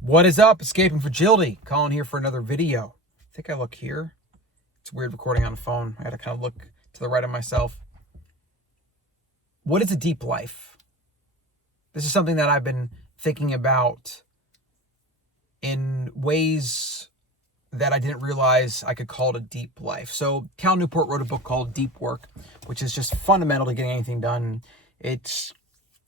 What is up? Escaping Fragility. Colin here for another video. I think I look here. It's weird recording on the phone. I had to kind of look to the right of myself. What is a deep life? This is something that I've been thinking about in ways that I didn't realize I could call it a deep life. So Cal Newport wrote a book called Deep Work, which is just fundamental to getting anything done. It's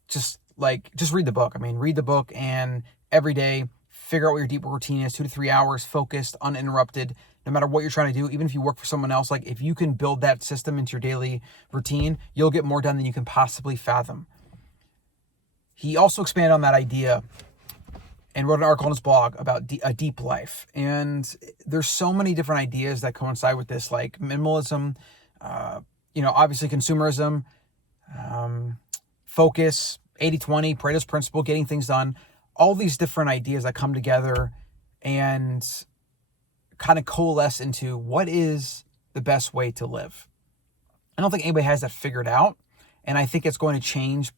just read the book. Read the book and every day figure out what your deep work routine is, 2 to 3 hours, focused, uninterrupted, no matter what you're trying to do. Even if you work for someone else, if you can build that system into your daily routine, you'll get more done than you can possibly fathom. He also expanded on that idea and wrote an article on his blog about a deep life. And there's so many different ideas that coincide with this, like minimalism, obviously consumerism, focus, 80-20, Pareto's principle, getting things done, all these different ideas that come together and kind of coalesce into what is the best way to live. I don't think anybody has that figured out. And I think it's going to change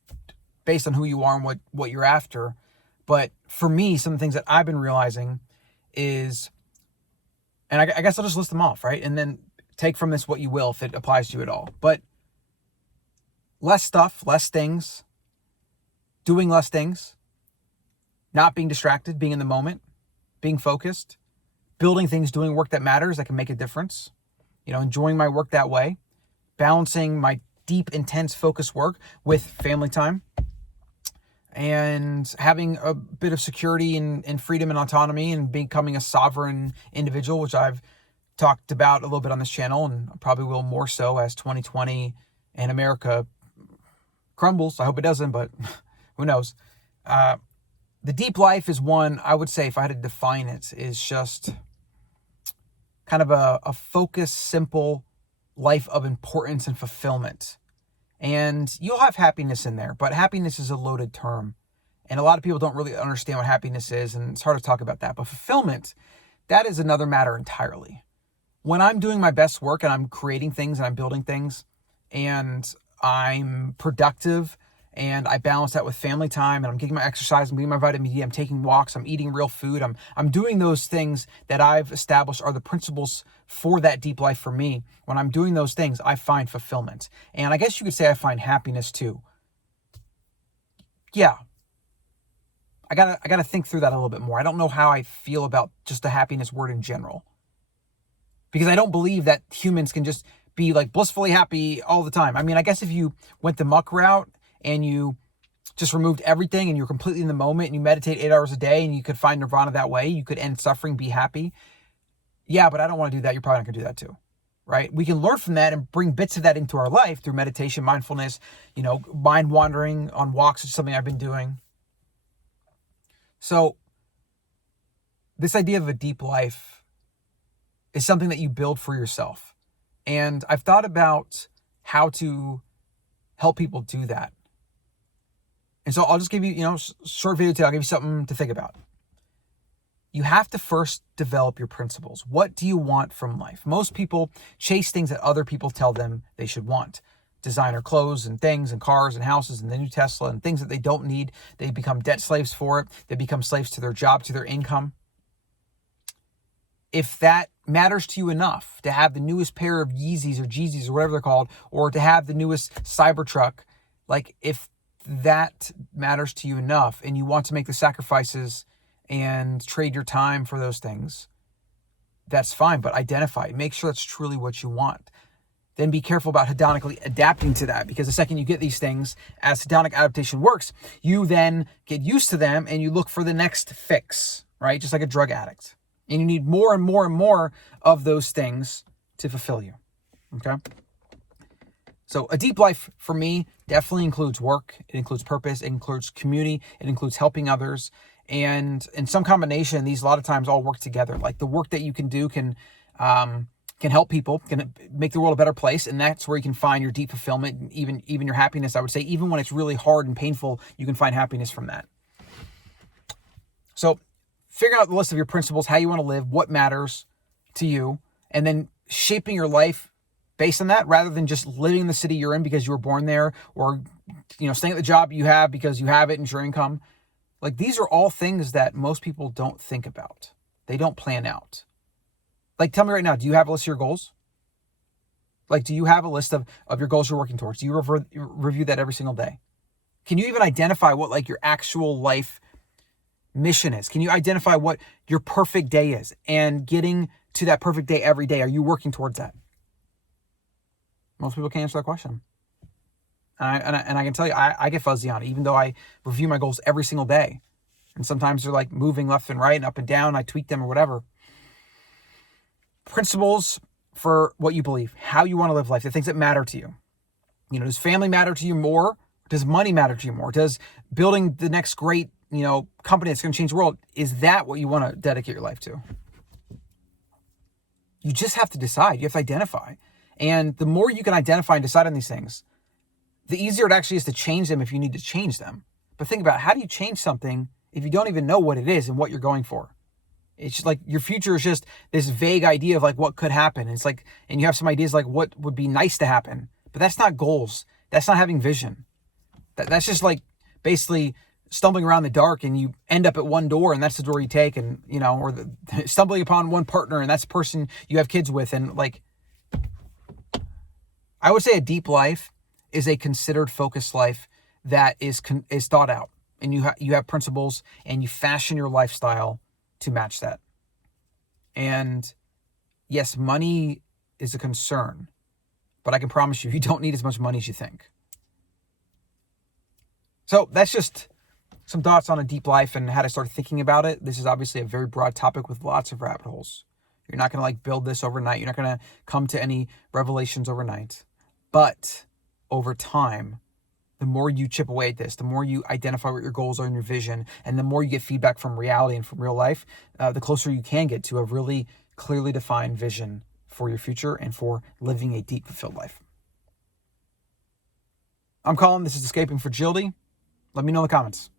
based on who you are and what you're after. But for me, some of the things that I've been realizing is, and I guess I'll just list them off, right? And then take from this what you will if it applies to you at all. But less stuff, less things, doing less things, not being distracted, being in the moment, being focused, building things, doing work that matters, that can make a difference, enjoying my work that way, balancing my deep, intense, focused work with family time, and having a bit of security and freedom and autonomy and becoming a sovereign individual, which I've talked about a little bit on this channel and probably will more so as 2020 and America crumbles. I hope it doesn't, but who knows? The deep life is one, I would say, if I had to define it, is just kind of a focused, simple life of importance and fulfillment. And you'll have happiness in there, but happiness is a loaded term. And a lot of people don't really understand what happiness is, and it's hard to talk about that. But fulfillment, that is another matter entirely. When I'm doing my best work and I'm creating things and I'm building things and I'm productive and I balance that with family time and I'm getting my exercise, I'm getting my vitamin D, I'm taking walks, I'm eating real food, I'm doing those things that I've established are the principles for that deep life for me. When I'm doing those things, I find fulfillment. And I guess you could say I find happiness too. Yeah. I gotta think through that a little bit more. I don't know how I feel about just the happiness word in general. Because I don't believe that humans can just be blissfully happy all the time. I guess if you went the muck route and you just removed everything and you're completely in the moment and you meditate 8 hours a day and you could find nirvana that way, you could end suffering, be happy. Yeah, but I don't want to do that. You're probably not going to do that too, right? We can learn from that and bring bits of that into our life through meditation, mindfulness, mind wandering on walks, which is something I've been doing. So this idea of a deep life is something that you build for yourself. And I've thought about how to help people do that. And so I'll just give you, short video today. I'll give you something to think about. You have to first develop your principles. What do you want from life? Most people chase things that other people tell them they should want. Designer clothes and things and cars and houses and the new Tesla and things that they don't need. They become debt slaves for it. They become slaves to their job, to their income. If that matters to you enough to have the newest pair of Yeezys or Jeezys or whatever they're called, or to have the newest Cybertruck, if that matters to you enough and you want to make the sacrifices and trade your time for those things, that's fine, but identify it. Make sure that's truly what you want. Then be careful about hedonically adapting to that, because the second you get these things, as hedonic adaptation works, you then get used to them and you look for the next fix, right? Just like a drug addict. And you need more and more and more of those things to fulfill you, okay? So a deep life for me definitely includes work. It includes purpose. It includes community. It includes helping others. And in some combination, these a lot of times all work together. The work that you can do can help people, can make the world a better place. And that's where you can find your deep fulfillment and even your happiness. I would say even when it's really hard and painful, you can find happiness from that. So figure out the list of your principles, how you want to live, what matters to you, and then shaping your life based on that, rather than just living in the city you're in because you were born there, or staying at the job you have because you have it and it's your income. Like, these are all things that most people don't think about. They don't plan out. Like, tell me right now, do you have a list of your goals? Like, do you have a list of your goals you're working towards? Do you review that every single day? Can you even identify what like your actual life mission is? Can you identify what your perfect day is? And getting to that perfect day every day, are you working towards that? Most people can't answer that question. And I can tell you, I get fuzzy on it, even though I review my goals every single day. And sometimes they're like moving left and right and up and down. I tweak them or whatever. Principles for what you believe, how you want to live life, the things that matter to you. You know, does family matter to you more? Does money matter to you more? Does building the next great, company that's going to change the world, is that what you want to dedicate your life to? You just have to decide. You have to identify. And the more you can identify and decide on these things, the easier it actually is to change them if you need to change them. But think about, how do you change something if you don't even know what it is and what you're going for? It's just like your future is just this vague idea of like what could happen. And it's like, and you have some ideas like what would be nice to happen, but that's not goals. That's not having vision. That's just like basically stumbling around in the dark, and you end up at one door and that's the door you take, and or stumbling upon one partner and that's the person you have kids with. And like, I would say a deep life is a considered, focused life that is thought out, and you have principles, and you fashion your lifestyle to match that. And yes, money is a concern, but I can promise you don't need as much money as you think. So that's just some thoughts on a deep life and how to start thinking about it. This is obviously a very broad topic with lots of rabbit holes. You're not going to like build this overnight. You're not going to come to any revelations overnight. But over time, the more you chip away at this, the more you identify what your goals are and your vision, and the more you get feedback from reality and from real life, the closer you can get to a really clearly defined vision for your future and for living a deep, fulfilled life. I'm Colin. This is Escaping Fragility. Let me know in the comments.